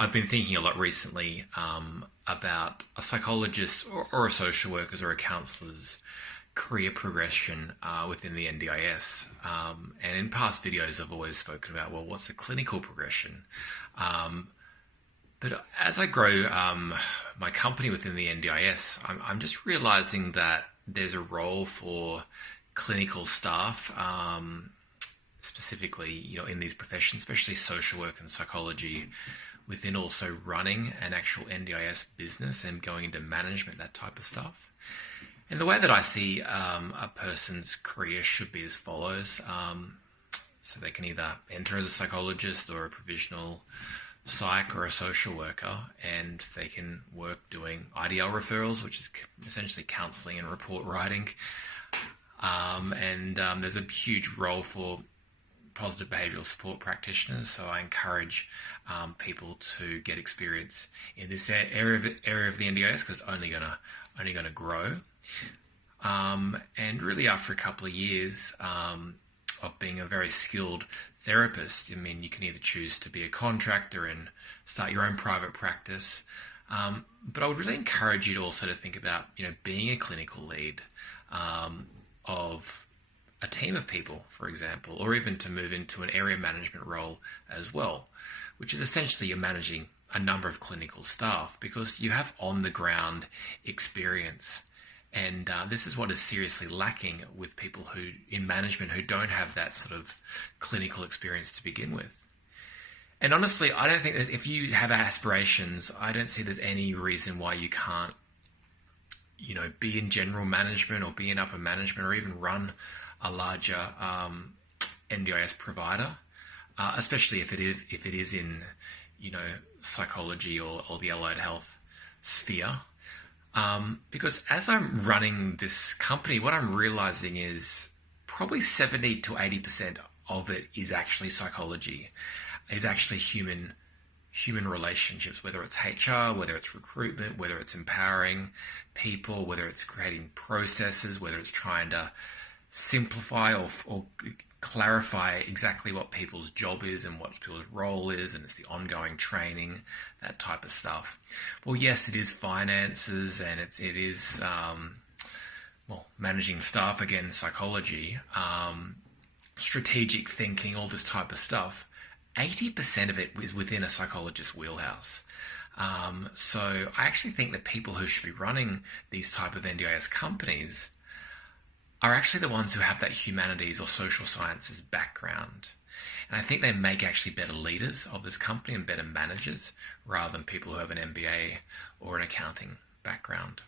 I've been thinking a lot recently about a psychologist or a social worker's or a counsellor's career progression within the NDIS. And in past videos, I've always spoken about, well, what's the clinical progression? But as I grow my company within the NDIS, I'm just realizing that there's a role for clinical staff, specifically, in these professions, especially social work and psychology, within also running an actual NDIS business and going into management, that type of stuff. And the way that I see a person's career should be as follows. So they can either enter as a psychologist or a provisional psych or a social worker, and they can work doing IDL referrals, which is essentially counselling and report writing. And there's a huge role for positive behavioural support practitioners. So I encourage people to get experience in this area of the NDIS, because it's only gonna grow. And really, after a couple of years of being a very skilled therapist, I mean, you can either choose to be a contractor and start your own private practice. But I would really encourage you to also to think about, being a clinical lead of a team of people, for example, or even to move into an area management role as well, which is essentially you're managing a number of clinical staff because you have on-the-ground experience. And this is what is seriously lacking with people who in management who don't have that sort of clinical experience to begin with. And honestly, I don't think that if you have aspirations, I don't see there's any reason why you can't, be in general management or be in upper management or even run a larger NDIS provider, especially if it is in, psychology or the allied health sphere. Because as I'm running this company, what I'm realizing is probably 70 to 80% of it is actually psychology, is actually human relationships, whether it's HR, whether it's recruitment, whether it's empowering people, whether it's creating processes, whether it's trying to simplify or clarify exactly what people's job is and what people's role is, and it's the ongoing training, that type of stuff. Well, yes, it is finances and it is managing staff, again, psychology, strategic thinking, all this type of stuff. 80% of it is within a psychologist's wheelhouse. So I actually think that people who should be running these type of NDIS companies are actually the ones who have that humanities or social sciences background. And I think they make actually better leaders of this company and better managers rather than people who have an MBA or an accounting background.